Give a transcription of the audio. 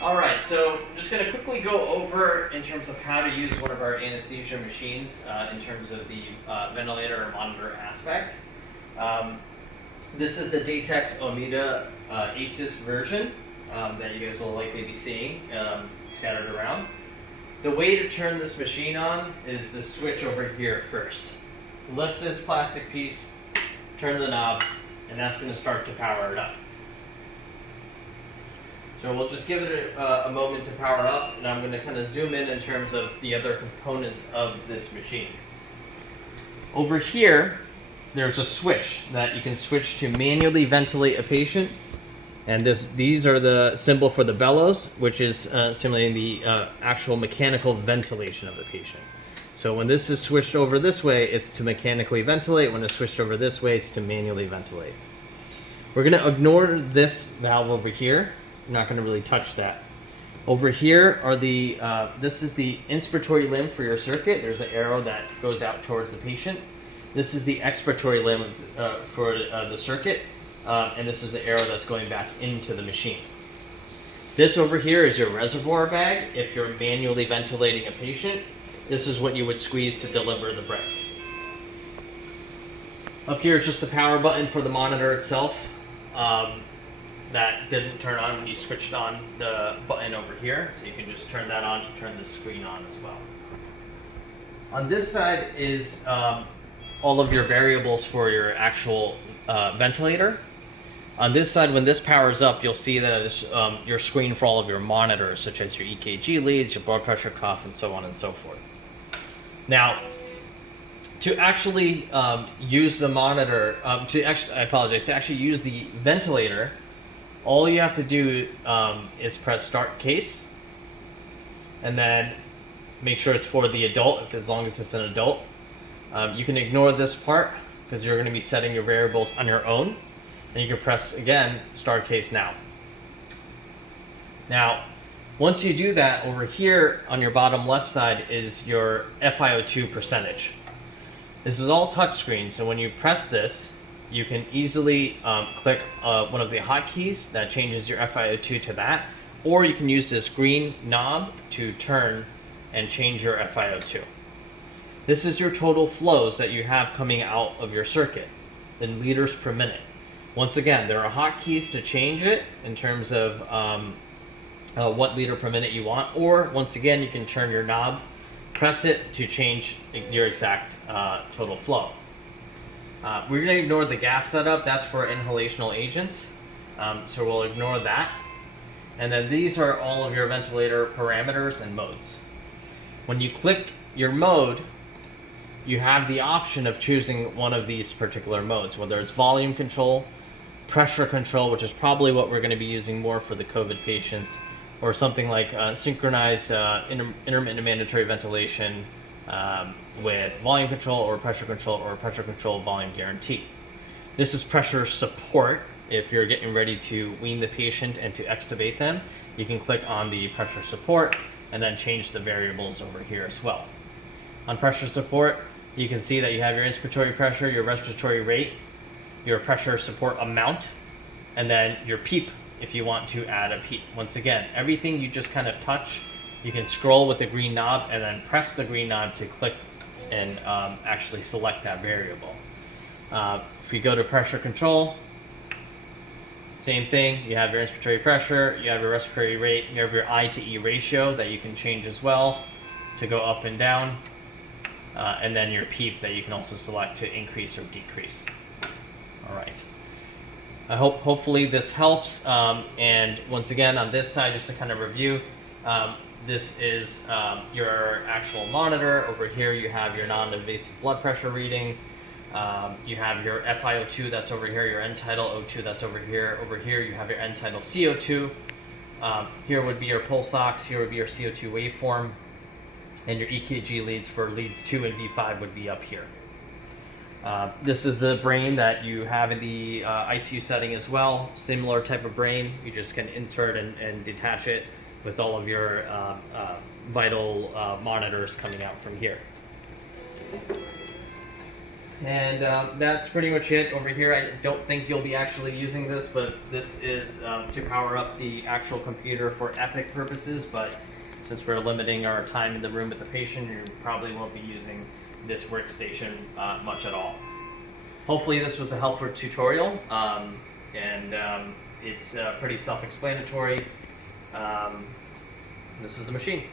All right, so I'm just going to quickly go over in terms of how to use one of our anesthesia machines in terms of the ventilator or monitor aspect. This is the Datex Omida ACES version that you guys will likely be seeing scattered around. The way to turn this machine on is the switch over here first. Lift this plastic piece, turn the knob, and that's going to start to power it up. So we'll just give it a moment to power up, and I'm going to kind of zoom in terms of the other components of this machine. Over here, there's a switch that you can switch to manually ventilate a patient, and these are the symbol for the bellows, which is simulating the actual mechanical ventilation of the patient. So when this is switched over this way, it's to mechanically ventilate. When it's switched over this way, it's to manually ventilate. We're going to ignore this valve over here. We're not going to really touch that. Over here are this is the inspiratory limb for your circuit. There's an arrow that goes out towards the patient. This is the expiratory limb for the circuit, and this is the arrow that's going back into the machine. This over here is your reservoir bag. If you're manually ventilating a patient, this is what you would squeeze to deliver the breaths. Up here is just the power button for the monitor itself. That didn't turn on when you switched on the button over here, so you can just turn that on to turn the screen on as well. On this side is all of your variables for your actual ventilator. On this side, when this powers up, you'll see that it's your screen for all of your monitors, such as your EKG leads, your blood pressure cuff, and so on and so forth. Now, to actually use the monitor, to actually use the ventilator, all you have to do is press start case, and then make sure it's for the adult, as long as it's an adult. You can ignore this part because you're going to be setting your variables on your own, and you can press again start case now. Now, once you do that, over here on your bottom left side is your FiO2 percentage. This is all touchscreen, so when you press this, you can easily click one of the hotkeys that changes your FiO2 to that, or you can use this green knob to turn and change your FiO2. This is your total flows that you have coming out of your circuit in liters per minute. Once again, there are hotkeys to change it in terms of what liter per minute you want, or once again, you can turn your knob, press it to change your exact total flow. We're going to ignore the gas setup. That's for inhalational agents, so we'll ignore that. And then these are all of your ventilator parameters and modes. When you click your mode, you have the option of choosing one of these particular modes, whether it's volume control, pressure control, which is probably what we're going to be using more for the COVID patients, or something like synchronized intermittent mandatory ventilation with volume control or pressure control volume guarantee. This is pressure support. If you're getting ready to wean the patient and to extubate them, you can click on the pressure support and then change the variables over here as well. On pressure support, you can see that you have your inspiratory pressure, your respiratory rate, your pressure support amount, and then your PEEP if you want to add a PEEP. Once again, everything you just kind of touch, you can scroll with the green knob and then press the green knob to click and actually select that variable. If we go to pressure control, same thing. You have your inspiratory pressure, you have your respiratory rate, you have your I to E ratio that you can change as well to go up and down, and then your PEEP that you can also select to increase or decrease. All right. I hopefully this helps. And once again, on this side, just to kind of review, this is your actual monitor. Over here, you have your non-invasive blood pressure reading. You have your FiO2 that's over here, your end-tidal O2 that's over here. Over here, you have your end-tidal CO2. Here would be your pulse ox. Here would be your CO2 waveform. And your EKG leads for leads 2 and V5 would be up here. This is the brain that you have in the ICU setting as well. Similar type of brain. You just can insert and detach it with all of your vital monitors coming out from here. And that's pretty much it over here. I don't think you'll be actually using this, but this is to power up the actual computer for Epic purposes. But since we're limiting our time in the room with the patient, you probably won't be using this workstation much at all. Hopefully this was a helpful tutorial, and it's pretty self-explanatory. This is the machine.